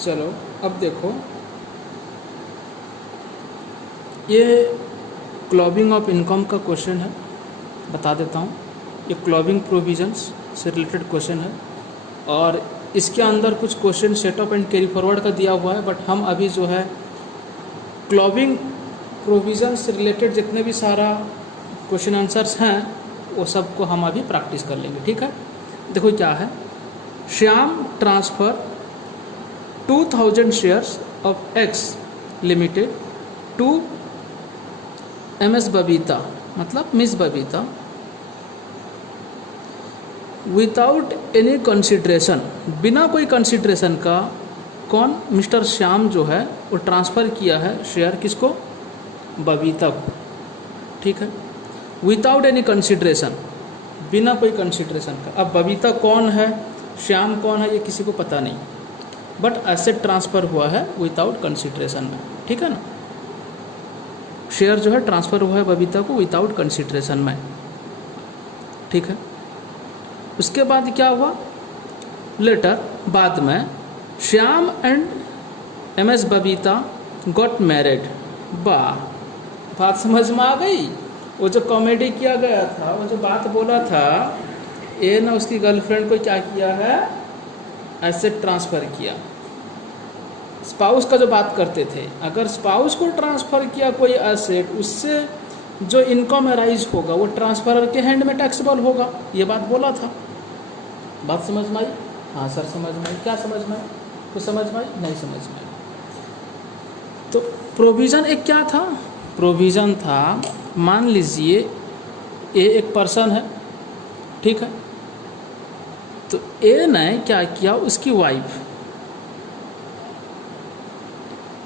चलो अब देखो, ये क्लॉबिंग ऑफ इनकम का क्वेश्चन है, बता देता हूँ। ये क्लॉबिंग प्रोविजंस से रिलेटेड क्वेश्चन है और इसके अंदर कुछ question setup and carry forward का दिया हुआ है, बट हम अभी जो है क्लॉबिंग प्रोविजन से रिलेटेड जितने भी सारा क्वेश्चन आंसर्स हैं वो सबको हम अभी प्रैक्टिस कर लेंगे, ठीक है। देखो क्या है, Shyam transfer 2000 shares of X limited to MS Babita, मतलब miss Babita, without any consideration, बिना कोई कंसिड्रेशन का। कौन? मिस्टर श्याम जो है वो ट्रांसफ़र किया है शेयर किसको? बबीता को, ठीक है। विदाउट एनी कंसिड्रेशन, बिना कोई कंसिड्रेशन का। अब बबीता कौन है, श्याम कौन है, ये किसी को पता नहीं, बट एसेट ट्रांसफ़र हुआ है विदाउट कंसिड्रेशन में, ठीक है ना। शेयर जो है ट्रांसफ़र हुआ है बबीता को विदाउट कंसिड्रेशन में, ठीक है। उसके बाद क्या हुआ, लेटर बाद में Shyam and MS Babita got married. वाह, बात समझ में आ गई। वो जो कॉमेडी किया गया था, वो जो बात बोला था, ये ना उसकी गर्लफ्रेंड को क्या किया है, एसेट ट्रांसफ़र किया। स्पाउस का जो बात करते थे, अगर स्पाउस को ट्रांसफ़र किया कोई एसेट, उससे जो इनकम अराइज होगा वो ट्रांसफरर के हैंड में टैक्सेबल होगा, ये बात बोला था। बात समझ में आई? हाँ सर समझ में आई। क्या समझ में आई? कुछ समझ में आई? नहीं समझ में आई। तो प्रोविज़न एक क्या था? प्रोविज़न था, मान लीजिए ए एक पर्सन है, ठीक है। तो ए ने क्या किया, उसकी वाइफ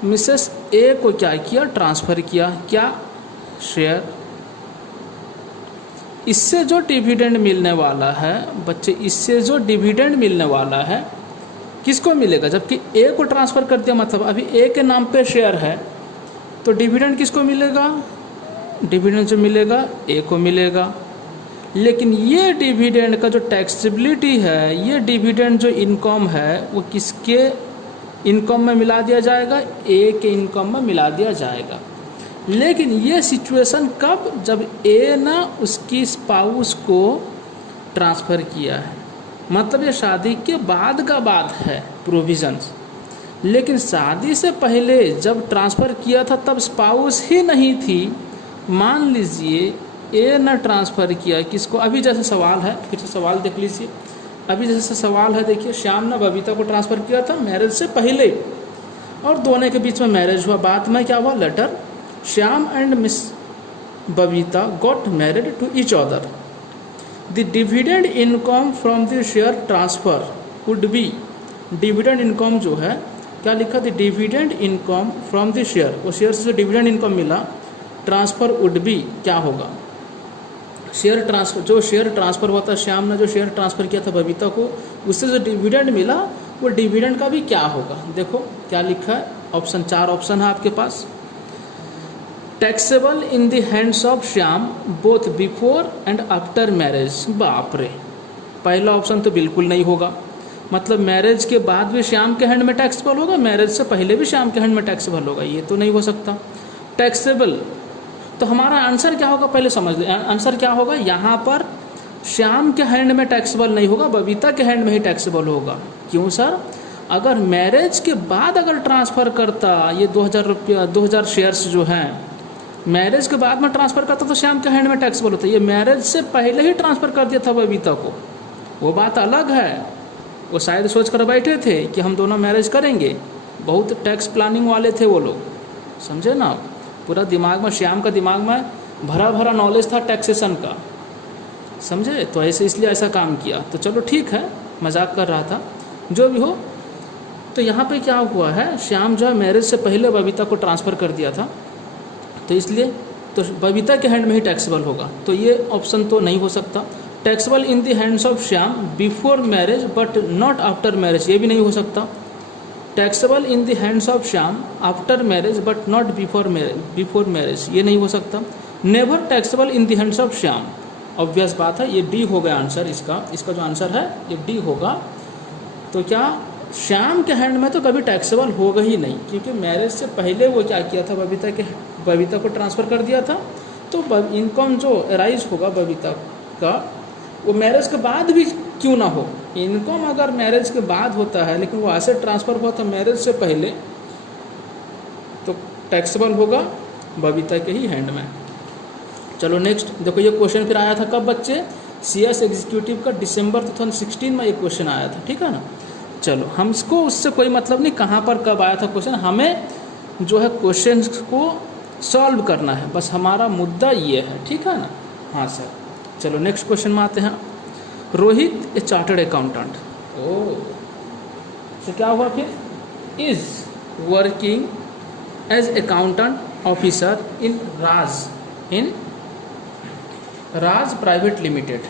मिसेस ए को क्या किया, ट्रांसफ़र किया। क्या? शेयर। इससे जो डिविडेंड मिलने वाला है बच्चे, इससे जो डिविडेंड मिलने वाला है किसको मिलेगा? जबकि ए को ट्रांसफ़र कर दिया, मतलब अभी ए के नाम पे शेयर है, तो डिविडेंड किसको मिलेगा? डिविडेंड जो मिलेगा ए को मिलेगा। लेकिन ये डिविडेंड का जो टैक्सेबिलिटी है, ये डिविडेंड जो इनकम है, वो किसके इनकम में मिला दिया जाएगा? ए के इनकम में मिला दिया जाएगा। लेकिन ये सिचुएशन कब? जब ए ना उसकी स्पाउस को ट्रांसफ़र किया है, मतलब ये शादी के बाद का बात है प्रोविजंस। लेकिन शादी से पहले जब ट्रांसफ़र किया था तब स्पाउस ही नहीं थी। मान लीजिए ए ने ट्रांसफ़र किया किसको? अभी जैसे सवाल है, फिर से सवाल देख लीजिए। अभी जैसे सवाल है, देखिए, श्याम ने बबीता को ट्रांसफ़र किया था मैरिज से पहले, और दोनों के बीच में मैरिज हुआ। बाद में क्या हुआ? Later, Shyam and Miss Babita got married to each other. The dividend income from the share transfer would be, dividend income जो है क्या लिखा? The dividend income from the share, वो शेयर से जो डिविडेंड इनकम मिला, ट्रांसफ़र वुड बी क्या होगा? शेयर ट्रांसफ़र, जो शेयर ट्रांसफ़र हुआ था, श्याम ने जो शेयर ट्रांसफ़र किया था बबीता को, उससे जो डिविडेंड मिला, वो डिविडेंड का भी क्या होगा? देखो क्या लिखा है, ऑप्शन 4 ऑप्शन है आपके पास। Taxable in the hands of Shyam both before and after marriage. बाप रे, पहला ऑप्शन तो बिल्कुल नहीं होगा, मतलब मैरिज के बाद भी श्याम के हैंड में टैक्सेबल होगा, मैरिज से पहले भी श्याम के हैंड में टैक्सेबल होगा, ये तो नहीं हो सकता। टैक्सेबल, तो हमारा आंसर क्या होगा पहले समझ लें। आंसर क्या होगा? यहाँ पर श्याम के हैंड में टैक्सेबल नहीं होगा, बबीता के हैंड में ही टैक्सेबल होगा। क्यों सर? अगर मैरिज के बाद अगर ट्रांसफ़र करता, ये 2000 रुपया 2000 शेयर्स जो हैं मैरिज के बाद में ट्रांसफ़र करता तो श्याम के हैंड में टैक्सेबल होता। ये मैरिज से पहले ही ट्रांसफ़र कर दिया था बबीता को, वो बात अलग है। वो शायद सोच कर बैठे थे कि हम दोनों मैरिज करेंगे, बहुत टैक्स प्लानिंग वाले थे वो लोग, समझे ना। पूरा दिमाग में, श्याम का दिमाग में भरा भरा नॉलेज था टैक्सेशन का, समझे। तो ऐसे इसलिए ऐसा काम किया। तो चलो ठीक है, मजाक कर रहा था, जो भी हो। तो यहाँ पे क्या हुआ है, श्याम जो है मैरिज से पहले बबीता को ट्रांसफ़र कर दिया था, तो इसलिए तो बबीता के हैंड में ही टैक्सेबल होगा। तो ये ऑप्शन तो नहीं हो सकता। Taxable in the hands of Shyam before marriage but not after marriage, ये भी नहीं हो सकता। Taxable in the hands of Shyam after marriage but not before marriage, ये नहीं हो सकता। Never taxable in the hands of Shyam, obvious बात है, ये डी हो गया आंसर इसका। इसका जो आंसर है ये डी होगा। तो क्या श्याम के हैंड में तो कभी टैक्सेबल होगा ही नहीं, क्योंकि मैरिज से पहले वो क्या किया था, बबीता को ट्रांसफ़र कर दिया था। तो इनकम जो अराइज होगा बबीता का, वो मैरिज के बाद भी क्यों ना हो, इनकम अगर मैरिज के बाद होता है लेकिन वो एसेट ट्रांसफ़र हुआ था मैरिज से पहले, तो टैक्सेबल होगा बबीता के ही हैंड में। चलो नेक्स्ट देखो, ये क्वेश्चन फिर आया था कब बच्चे, CS एग्जीक्यूटिव का दिसंबर 2016 में ये क्वेश्चन आया था, ठीक है ना। चलो हमको उससे कोई मतलब नहीं कहाँ पर कब आया था क्वेश्चन, हमें जो है क्वेश्चन को सॉल्व करना है, बस हमारा मुद्दा ये है, ठीक है ना। हाँ सर, चलो नेक्स्ट क्वेश्चन में आते हैं। रोहित ए चार्टर्ड अकाउंटेंट, तो क्या हुआ फिर, is working as accountant officer in Raj private limited.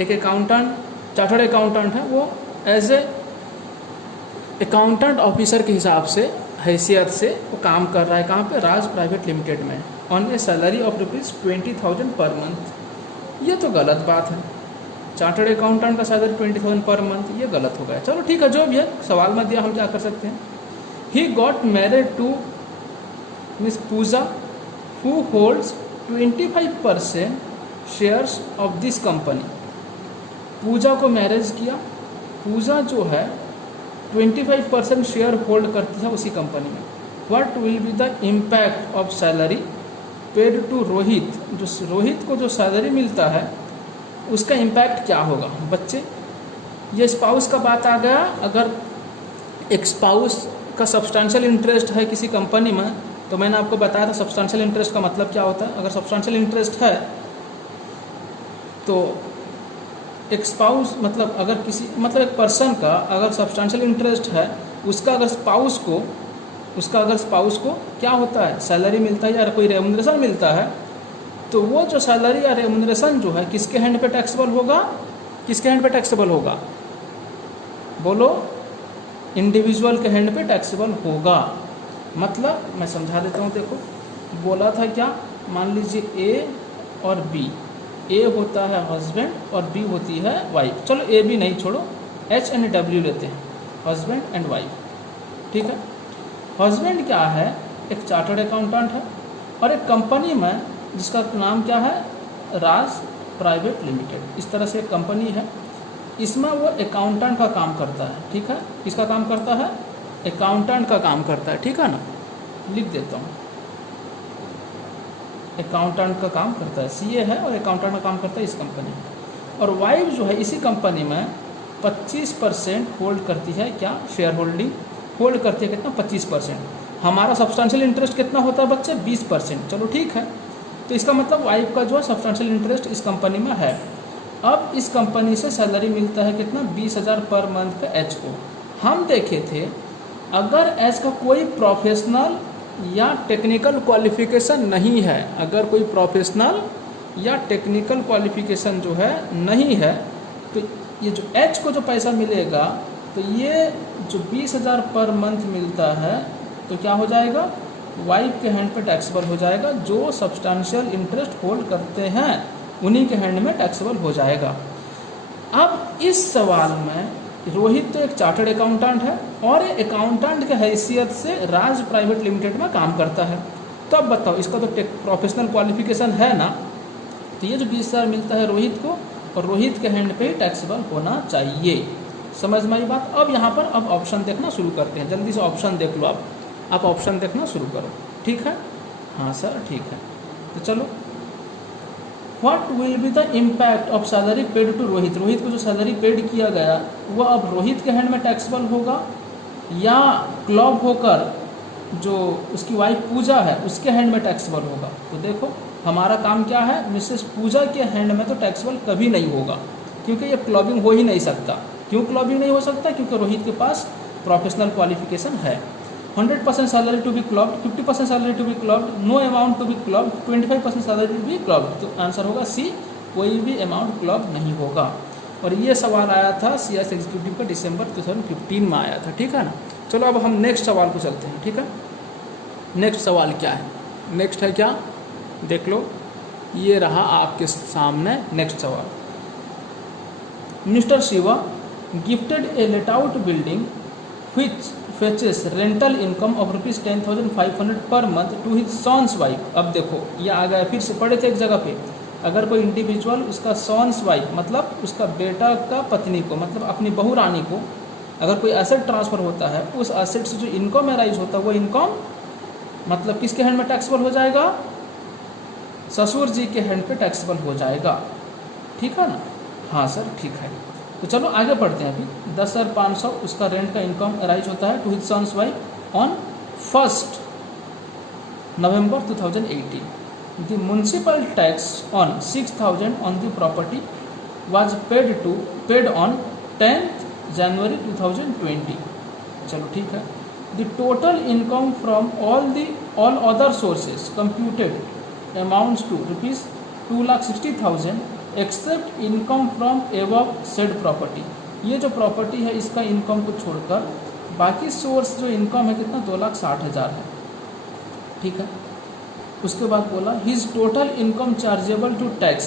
एक अकाउंटेंट, चार्टर्ड अकाउंटेंट है, वो एज ए अकाउंटेंट ऑफिसर के हिसाब से, हैसियत से वो काम कर रहा है, कहाँ पे, राज प्राइवेट लिमिटेड में, on A salary of ₹20,000 per month. ये तो गलत बात है, चार्टर्ड अकाउंटेंट का सैलरी 20,000 पर मंथ, ये गलत हो गया। चलो ठीक है, जो भी है, सवाल में दिया, हम क्या कर सकते हैं। He got married to miss Pooja who holds 25% shares of this company. Pooja को मैरिज किया, पूजा जो है 25% शेयर होल्ड करती है उसी कंपनी में। What will be the impact of salary paid to Rohit, जो रोहित को जो सैलरी मिलता है उसका इम्पैक्ट क्या होगा। बच्चे ये स्पाउस का बात आ गया, अगर एक स्पाउस का सब्सटेंशियल इंटरेस्ट है किसी कंपनी में, तो मैंने आपको बताया था सब्सटेंशियल इंटरेस्ट का मतलब क्या होता है। अगर सब्सटेंशियल इंटरेस्ट है तो एक स्पाउस मतलब अगर किसी मतलब एक पर्सन का अगर सब्सटेंशियल इंटरेस्ट है, उसका अगर स्पाउस को क्या होता है, सैलरी मिलता है या कोई रेमुनरेशन मिलता है, तो वो जो सैलरी या रेमुनरेशन जो है किसके हैंड पे टैक्सेबल होगा, किसके हैंड पे टैक्सेबल होगा, बोलो, इंडिविजुअल के हैंड पे टैक्सेबल होगा। मतलब मैं समझा देता हूँ, देखो बोला था क्या, मान लीजिए ए और बी, ए होता है हस्बैंड और बी होती है वाइफ। चलो ए बी नहीं छोड़ो, H एंड W लेते हैं, हस्बैंड एंड वाइफ, ठीक है। हस्बैंड क्या है, एक चार्टर्ड अकाउंटेंट है, और एक कंपनी में जिसका नाम क्या है, राज प्राइवेट लिमिटेड, इस तरह से एक कंपनी है, इसमें वो अकाउंटेंट का काम करता है, ठीक है। किसका काम करता है, अकाउंटेंट का काम करता है, ठीक है ना। लिख देता हूँ, अकाउंटेंट का काम करता है, CA है और अकाउंटेंट का काम करता है इस कंपनी में। और वाइफ जो है इसी कंपनी में 25% होल्ड करती है, क्या, शेयर होल्डिंग होल्ड करती है, कितना, 25%। हमारा सब्सटेंशियल इंटरेस्ट कितना होता है बच्चे, 20%। चलो ठीक है, तो इसका मतलब वाइफ का जो है सब्सटेंशियल इंटरेस्ट इस कंपनी में है। अब इस कंपनी से सैलरी मिलता है कितना, 20,000 पर मंथ का H को। हम देखे थे अगर H का कोई प्रोफेशनल या टेक्निकल क्वालिफिकेशन नहीं है, अगर कोई प्रोफेशनल या टेक्निकल क्वालिफिकेशन जो है नहीं है, तो ये जो H को जो पैसा मिलेगा, तो ये जो 20,000 पर मंथ मिलता है, तो क्या हो जाएगा, वाइफ के हैंड पे टैक्सेबल हो जाएगा। जो सब्सटेंशियल इंटरेस्ट होल्ड करते हैं उन्हीं के हैंड में टैक्सेबल हो जाएगा। अब इस सवाल में रोहित तो एक चार्टर्ड अकाउंटेंट है और अकाउंटेंट के हैसियत से राज प्राइवेट लिमिटेड में काम करता है। तो अब बताओ, इसका तो प्रोफेशनल क्वालिफिकेशन है ना, तो ये जो 20,000 मिलता है रोहित को, और रोहित के हैंड पे टैक्सेबल होना चाहिए। समझ में आई बात। अब यहाँ पर अब ऑप्शन देखना शुरू करते हैं, जल्दी से ऑप्शन देख लो आप ऑप्शन देखना शुरू करो, ठीक है। हाँ सर ठीक है, तो चलो, what will be the impact of salary paid to Rohit, Rohit को जो सैलरी पेड किया गया वह अब रोहित के हैंड में टैक्सेबल होगा या क्लब होकर जो उसकी वाइफ पूजा है उसके हैंड में टैक्सेबल होगा। तो देखो हमारा काम क्या है, मिसेस पूजा के हैंड में तो टैक्सेबल कभी नहीं होगा, क्योंकि ये क्लबिंग हो ही नहीं सकता। क्यों क्लबिंग नहीं हो सकता, क्योंकि रोहित के पास प्रोफेशनल क्वालिफिकेशन है। 100% salary to be clubbed, 50% salary to be clubbed, no amount to be clubbed, 25% salary to be clubbed. तो आंसर होगा सी, कोई भी अमाउंट क्लब नहीं होगा। और ये सवाल आया था CS एग्जीक्यूटिव का दिसंबर 2015 में आया था, ठीक है ना। चलो अब हम नेक्स्ट सवाल को चलते हैं, ठीक है। नेक्स्ट सवाल क्या है, नेक्स्ट है क्या, देख लो, ये रहा आपके सामने नेक्स्ट सवाल। Mister Shiva gifted A let out building which fetches rental income of ₹10,500 per month to his son's wife। अब देखो ये आ गया, फिर से पढ़े थे एक जगह पे, अगर कोई इंडिविजुअल उसका सॉन्स वाइफ मतलब उसका बेटा का पत्नी को, मतलब अपनी बहू रानी को अगर कोई एसेट ट्रांसफ़र होता है, उस एसेट से जो इनकम अराइज होता है वो इनकम मतलब किसके हैंड में टैक्सेबल हो जाएगा? ससुर जी के हैंड पे टैक्सेबल हो जाएगा। ठीक है ना? हाँ सर ठीक है। तो चलो आगे बढ़ते हैं। अभी 10,500 उसका रेंट का इनकम अराइज होता है to his son's wife on 1 November 2018। The municipal tax on 6,000 on the property was paid on 10th January 2020। चलो ठीक है। The total income from all other sources computed amounts to ₹2,60,000 except income from above said property। ये जो property है इसका income को छोड़कर बाकी सोर्स जो इनकम है कितना? 2,60,000 है। ठीक है। उसके बाद बोला his total income chargeable to tax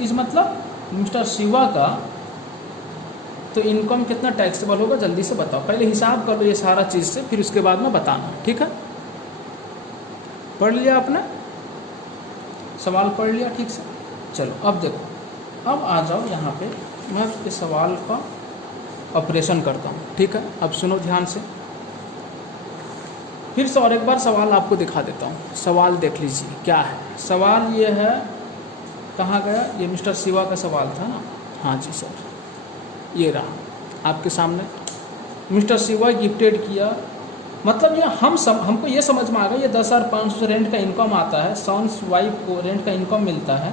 is मतलब मिस्टर शिवा का तो इनकम कितना टैक्सेबल होगा, जल्दी से बताओ। पहले हिसाब कर लो ये सारा चीज़ से, फिर उसके बाद में बताना। ठीक है, पढ़ लिया आपने? सवाल पढ़ लिया ठीक से? चलो अब देखो, अब आ जाओ यहाँ पे, मैं इस सवाल का ऑपरेशन करता हूँ। ठीक है, अब सुनो ध्यान से, फिर से और एक बार सवाल आपको दिखा देता हूँ। सवाल देख लीजिए क्या है। सवाल ये है, कहाँ गया ये? मिस्टर शिवा का सवाल था ना? हाँ जी सर, ये रहा आपके सामने। मिस्टर शिवा गिफ्टेड किया, मतलब ये हमको ये समझ में आ गया, ये 10,500 रेंट का इनकम आता है, सॉन्स वाइफ को रेंट का इनकम मिलता है,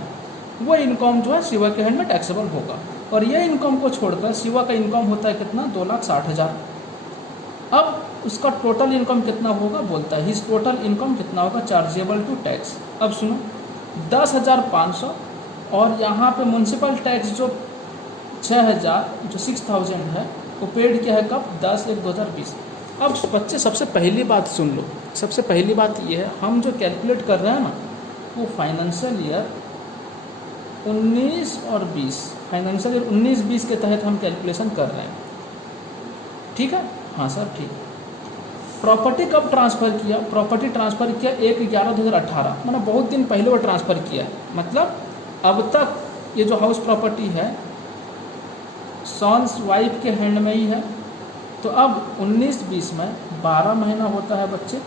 वो इनकम जो है शिवा के हैंड में टैक्सेबल होगा। और ये इनकम को छोड़कर शिवा का इनकम होता है कितना? 2,60,000। अब उसका टोटल इनकम कितना होगा बोलता है, हिज टोटल इनकम कितना होगा चार्जेबल टू टैक्स। अब सुनो, 10,500 और यहाँ पे म्यूनसिपल टैक्स जो 6,000 जो 6,000 है वो पेड किया है कब? 10/1/2020। अब बच्चे सबसे पहली बात सुन लो, सबसे पहली बात ये है, हम जो कैलकुलेट कर रहे हैं ना वो फाइनेंशियल ईयर 19 और 20, फाइनेंशियल ईयर 19-20 के तहत हम कैलकुलेशन कर रहे हैं। ठीक है? हाँ सर ठीक है। प्रॉपर्टी कब ट्रांसफ़र किया? प्रॉपर्टी ट्रांसफ़र किया 1/11/2018, मतलब बहुत दिन पहले वो ट्रांसफ़र किया। मतलब अब तक ये जो हाउस प्रॉपर्टी है सॉन्स वाइफ के हैंड में ही है। तो अब 19-20 में 12 महीना होता है बच्चे,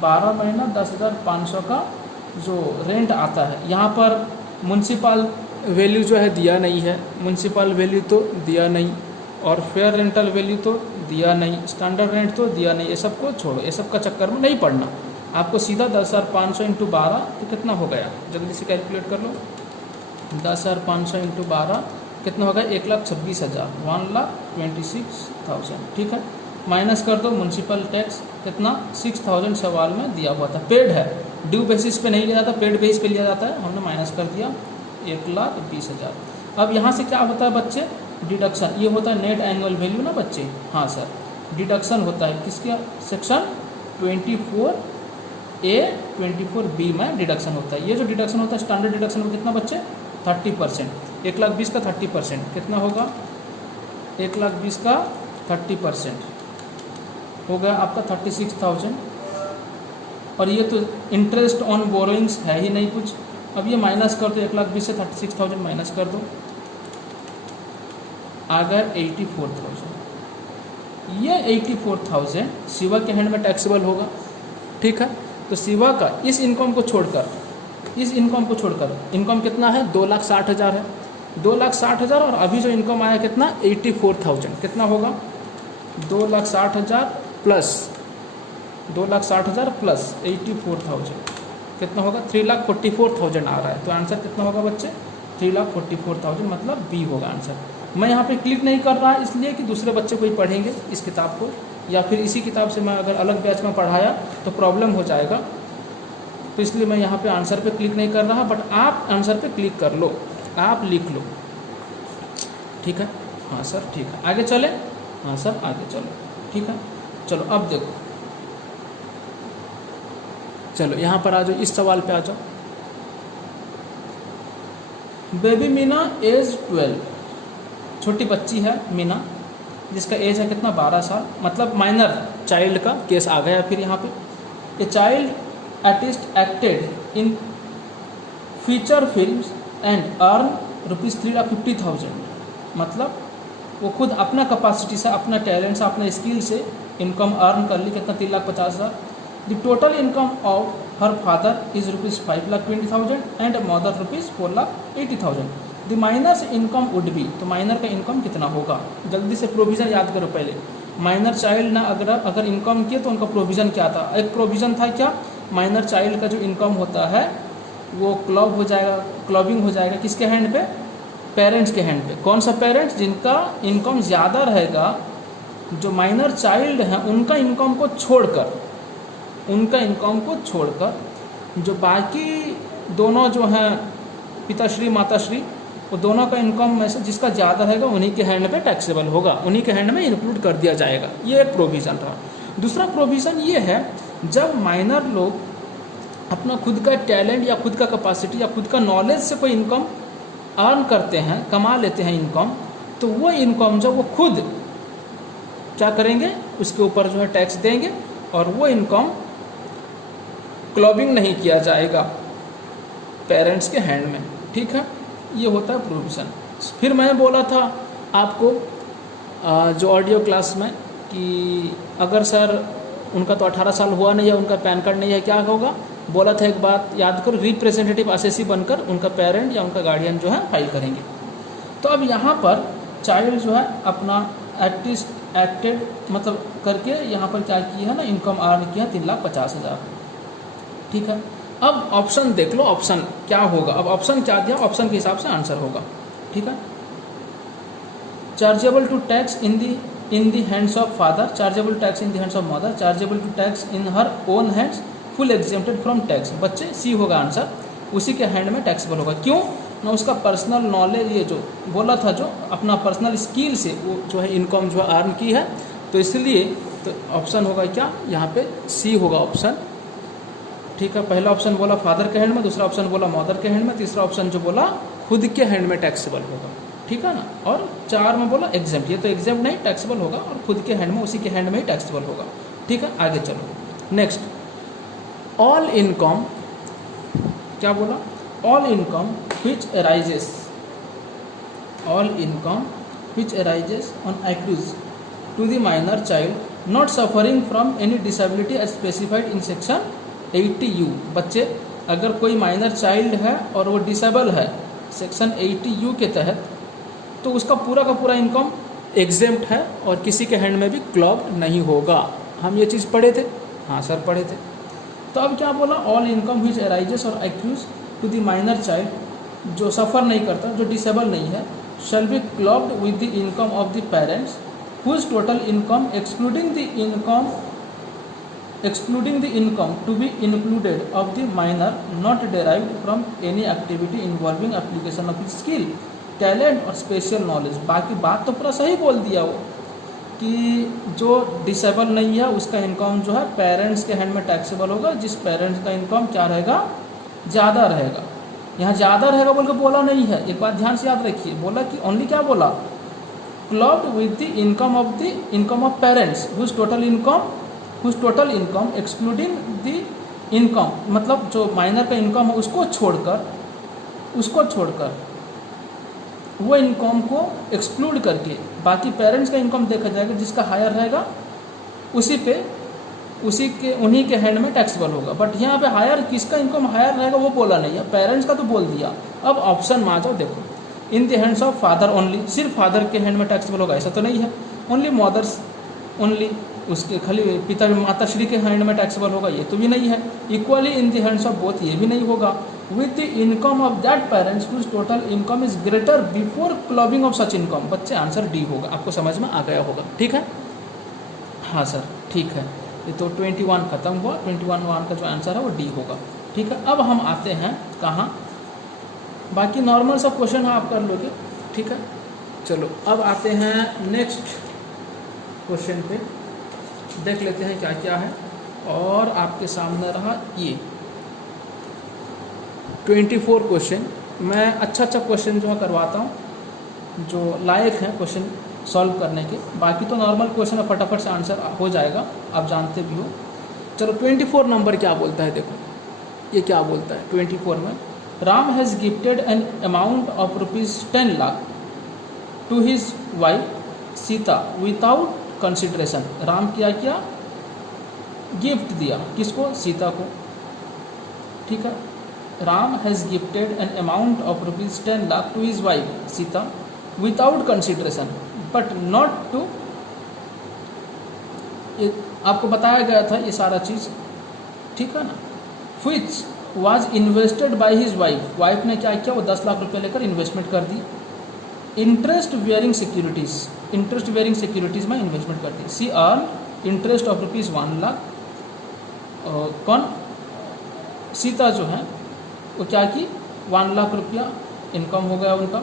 12 महीना 10,500 का जो रेंट आता है। यहाँ पर म्यूनसिपल वैल्यू जो है दिया नहीं है, म्यूनसिपल वैल्यू तो दिया नहीं, और फेयर रेंटल वैल्यू तो दिया नहीं, स्टैंडर्ड रेंट तो दिया नहीं। ये सब को छोड़ो, ये सब का चक्कर में नहीं पड़ना, आपको सीधा 10,500 × 12 तो कितना हो गया? जल्दी से कैलकुलेट कर लो। 10,500 × 12 कितना होगा? 1,26,000, 1,26,000। ठीक है, माइनस कर दो म्यूनसिपल टैक्स कितना? 6,000 सवाल में दिया हुआ था, पेड है, ड्यू बेसिस पे नहीं लिया जाता, पेड बेसिस पे लिया जाता है। हमने माइनस कर दिया 1,20,000। अब यहाँ से क्या होता है बच्चे? डिडक्शन। ये होता है नेट एनुअल वैल्यू ना बच्चे? हाँ सर, डिडक्शन होता है किसके? सेक्शन 24A 24B में डिडक्शन होता है। ये जो डिडक्शन होता है स्टैंडर्ड डिडक्शन में कितना बच्चे? 30%। 1,20,000 का 30% कितना होगा? 1,20,000 का 30% हो गया आपका 36,000। और ये तो इंटरेस्ट ऑन बोरोइंग्स है ही नहीं कुछ। अब ये माइनस कर दो, 1,20,000 से 36,000 माइनस कर दो, आ गया 84,000। ये 84,000 शिवा के हैंड में टैक्सेबल होगा। ठीक है, तो शिवा का इस इनकम को छोड़कर इनकम कितना है? 2,60,000 है, 2,60,000। और अभी जो इनकम आया कितना? 84,000। कितना होगा? 2,60,000 प्लस 84,000 कितना होगा? 3,44,000 आ रहा है। तो आंसर कितना होगा बच्चे? 3,44,000, मतलब बी होगा आंसर। मैं यहाँ पे क्लिक नहीं कर रहा इसलिए कि दूसरे बच्चे कोई पढ़ेंगे इस किताब को, या फिर इसी किताब से मैं अगर अलग बैच में पढ़ाया तो प्रॉब्लम हो जाएगा, तो इसलिए मैं यहाँ पे आंसर पे क्लिक नहीं कर रहा। बट आप आंसर पे क्लिक कर लो, आप लिख लो। ठीक है? हाँ सर ठीक है। आगे चले? हाँ सर आगे चलो। ठीक है, चलो अब देखो, चलो यहाँ पर आ जाओ, इस सवाल पे आ जाओ। बेबी मीना एज 12, छोटी बच्ची है मीना, जिसका एज है कितना 12 साल, मतलब माइनर चाइल्ड का केस आ गया फिर यहाँ पे। A child artist acted in feature films and earn ₹3,50,000, मतलब वो खुद अपना कैपेसिटी से, अपना टैलेंट से, अपने स्किल से इनकम अर्न कर ली, कितना 3,50,000। The total income of her father is ₹5,20,000 and mother ₹4,80,000। The minor's income would be, तो माइनर का इनकम कितना होगा, जल्दी से प्रोविज़न याद करो पहले। माइनर चाइल्ड ना अगर इनकम किए तो उनका प्रोविज़न क्या था, एक प्रोविज़न था क्या, माइनर चाइल्ड का जो इनकम होता है वो क्लब हो जाएगा, क्लबिंग हो जाएगा किसके हैंड पे, पेरेंट्स के हैंड पे। कौन सा पेरेंट्स, जिनका इनकम ज़्यादा रहेगा, जो माइनर चाइल्ड हैं उनका इनकम को छोड़कर जो बाकी दोनों जो हैं पिताश्री माताश्री, वो दोनों का इनकम में से जिसका ज़्यादा रहेगा उन्हीं के हैंड पे टैक्सेबल होगा, उन्हीं के हैंड में इंक्लूड कर दिया जाएगा। ये एक प्रोविज़न रहा। दूसरा प्रोविज़न ये है, जब माइनर लोग अपना खुद का टैलेंट या खुद का कैपेसिटी या खुद का नॉलेज से कोई इनकम अर्न करते हैं, कमा लेते हैं इनकम, तो वो इनकम जब वो खुद क्या करेंगे, उसके ऊपर जो है टैक्स देंगे, और वो इनकम क्लबिंग नहीं किया जाएगा पेरेंट्स के हैंड में। ठीक है, ये होता है प्रोविज़न। फिर मैं बोला था आपको जो ऑडियो क्लास में कि अगर सर उनका तो 18 साल हुआ नहीं है, उनका पैन कार्ड नहीं है, क्या होगा, बोला था एक बात याद करो, रिप्रेजेंटेटिव असेसी बनकर उनका पेरेंट या उनका गार्डियन जो है फाइल करेंगे। तो अब यहाँ पर चाइल्ड जो है अपना आर्टिस्ट एक्टेड मतलब करके यहाँ पर क्या किया है ना, इनकम अर्न किया 3,50,000। ठीक है, अब ऑप्शन देख लो, ऑप्शन क्या होगा। अब ऑप्शन क्या दिया, ऑप्शन के हिसाब से आंसर होगा। ठीक है, chargeable to tax in the hands of father, chargeable tax in the hands of mother, chargeable to tax in her own hands, full exempted from tax. बच्चे सी होगा आंसर, उसी के हैंड में टैक्सेबल होगा। क्यों ना, उसका पर्सनल नॉलेज, ये जो बोला था, जो अपना पर्सनल स्किल से वो जो है इनकम जो है अर्न की है, तो इसलिए तो ऑप्शन होगा क्या, यहाँ पे सी होगा ऑप्शन। ठीक है, पहला ऑप्शन बोला फादर के हैंड में, दूसरा ऑप्शन बोला मदर के हैंड में, तीसरा ऑप्शन जो बोला खुद के हैंड में टैक्सेबल होगा। ठीक है ना, और 4 में बोला एग्जेम्प्ट, ये तो एग्जेम्प्ट नहीं, टैक्सेबल होगा, और खुद के हैंड में, उसी के हैंड में ही टैक्सेबल होगा। ठीक है, आगे चलो नेक्स्ट। ऑल इनकम, क्या बोला, all income which arises on accused to the minor child not suffering from any disability as specified in section 80U। बच्चे, अगर कोई माइनर चाइल्ड है और वो डिसेबल है सेक्शन 80U के तहत, तो उसका पूरा का पूरा इनकम एग्जेम्प्ट है और किसी के हैंड में भी क्लब नहीं होगा। हम ये चीज़ पढ़े थे, हाँ सर पढ़े थे। तो अब क्या बोला, ऑल इनकम which arises और accused to the minor child, जो सफ़र नहीं करता, जो डिसेबल नहीं है, shall be clubbed with the income of the parents whose total income excluding the income to be included of the minor not derived from any activity involving application of his skill, talent और special knowledge। बाकी बात तो पूरा सही बोल दिया वो, कि जो डिसेबल नहीं है उसका इनकम जो है पेरेंट्स के हैंड में टैक्सेबल होगा, जिस पेरेंट्स का इनकम क्या रहेगा, ज़्यादा रहेगा। यहाँ ज़्यादा रहेगा बोल के बोला नहीं है, एक बात ध्यान से याद रखिए, बोला कि ओनली क्या बोला, clubbed with the income of parents whose total income excluding the income, मतलब जो माइनर का इनकम है उसको छोड़कर वो इनकम को एक्सक्लूड करके बाकी पेरेंट्स का इनकम देखा जाएगा, जिसका हायर रहेगा उन्हीं के हैंड में टैक्सेबल होगा। बट यहाँ पे हायर, किसका इनकम हायर रहेगा वो बोला नहीं है, पेरेंट्स का तो बोल दिया। अब ऑप्शन में आ जाओ, देखो, इन the hands of father only, सिर्फ फादर के हैंड में टैक्सेबल होगा ऐसा तो नहीं है, ओनली मदर्स ओनली, उसके खाली पिता माताश्री के हैंड में टैक्सेबल होगा, ये तो भी नहीं है। Equally in the hands of both, ये भी नहीं होगा। With the income of that parents whose total income is greater before clubbing of such income. बच्चे आंसर डी होगा, आपको समझ में आ गया होगा। ठीक है, हाँ सर ठीक है, ये तो 21 खत्म हुआ, 21 का जो आंसर है वो डी होगा। ठीक है, अब हम आते हैं कहाँ, बाकी नॉर्मल सब क्वेश्चन आप कर लोगे। ठीक है, चलो अब आते हैं नेक्स्ट क्वेश्चन पे, देख लेते हैं क्या क्या है। और आपके सामने रहा ये 24 क्वेश्चन। मैं अच्छा क्वेश्चन जो है करवाता हूँ, जो लायक है क्वेश्चन सॉल्व करने के। बाकी तो नॉर्मल क्वेश्चन है, फटाफट से आंसर हो जाएगा, आप जानते भी हो। चलो 24 नंबर क्या बोलता है, देखो ये क्या बोलता है 24 में, Ram has gifted an amount of ₹10 lakh to his wife Sita without consideration. Ram क्या किया, गिफ्ट दिया, किसको, सीता को। ठीक है, Ram has gifted an amount of ₹10 lakh to his wife Sita without consideration but not to, आपको बताया गया था ये सारा चीज़, ठीक है ना। Which was invested by his wife, wife ने क्या किया, वो 10 लाख रुपए लेकर इन्वेस्टमेंट कर दी। Interest bearing securities, interest bearing securities में इन्वेस्टमेंट कर दी। She earn interest of ₹1 lakh. कौन, सीता जो है वो क्या की, 1 लाख रुपया इनकम हो गया उनका,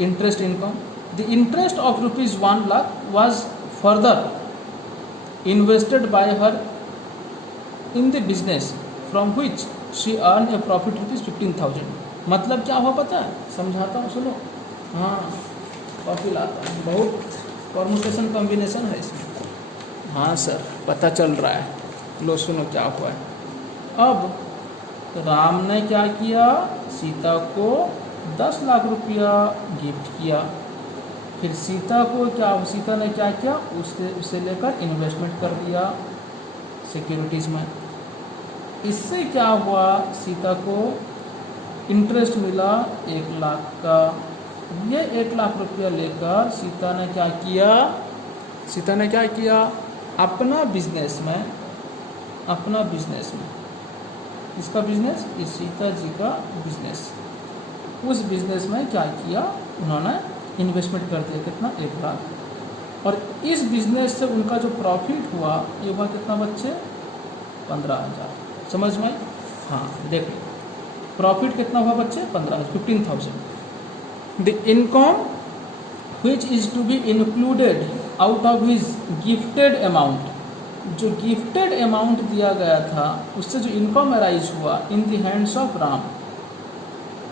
interest income. The interest of ₹1 lakh was further invested bye her in the business from which she earn A profit ₹15,000। मतलब क्या हुआ पता है, समझाता हूँ सुनो। हाँ, कॉपी लाता हूँ, बहुत परमुटेशन कॉम्बिनेशन है इसमें। हाँ सर, पता चल रहा है, लो सुनो क्या हुआ है। अब राम ने क्या किया, सीता को 10 लाख रुपया गिफ्ट किया। फिर सीता को क्या, सीता ने क्या किया, उससे लेकर इन्वेस्टमेंट कर दिया सिक्योरिटीज़ में। इससे क्या हुआ, सीता को इंटरेस्ट मिला 1 लाख का। ये 1 लाख रुपया लेकर सीता ने क्या किया, सीता ने क्या किया, अपना बिजनेस में, अपना बिजनेस में, इसका बिजनेस, इस सीता जी का बिजनेस, उस बिजनेस में क्या किया, उन्होंने इन्वेस्टमेंट कर दिया। कितना, 1 लाख। और इस बिजनेस से उनका जो प्रॉफिट हुआ, ये हुआ कितना बच्चे, 15,000। समझ में? हाँ, देख लो प्रॉफिट कितना हुआ बच्चे, 15,000। The income which is to be included out of his gifted amount, जो गिफ्टेड अमाउंट दिया गया था उससे जो इनकम अराइज हुआ in the hands of Ram,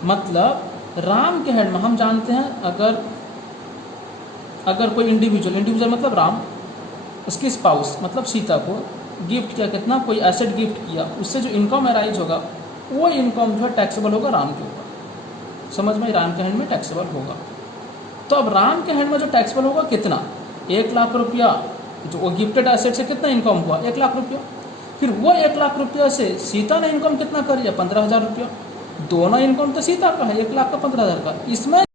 मतलब राम के हैंड में, हम जानते हैं अगर कोई इंडिविजुअल मतलब राम, उसकी स्पाउस मतलब सीता को गिफ्ट किया, कितना, कोई एसेट गिफ्ट किया, उससे जो इनकम अराइज होगा वो इनकम जो है टैक्सेबल होगा राम के ऊपर। समझ में, राम के हैंड में टैक्सेबल होगा। तो अब राम के हैंड में जो टैक्सेबल होगा कितना, 1 लाख रुपया, जो वो गिफ्टेड एसेट से कितना इनकम हुआ, 1 लाख रुपया। फिर वो 1 लाख रुपया से सीता ने इनकम कितना कर लिया, 15,000 रुपया। दोनों इनकम तो सीता का है, 1 लाख का 15,000 का। इसमें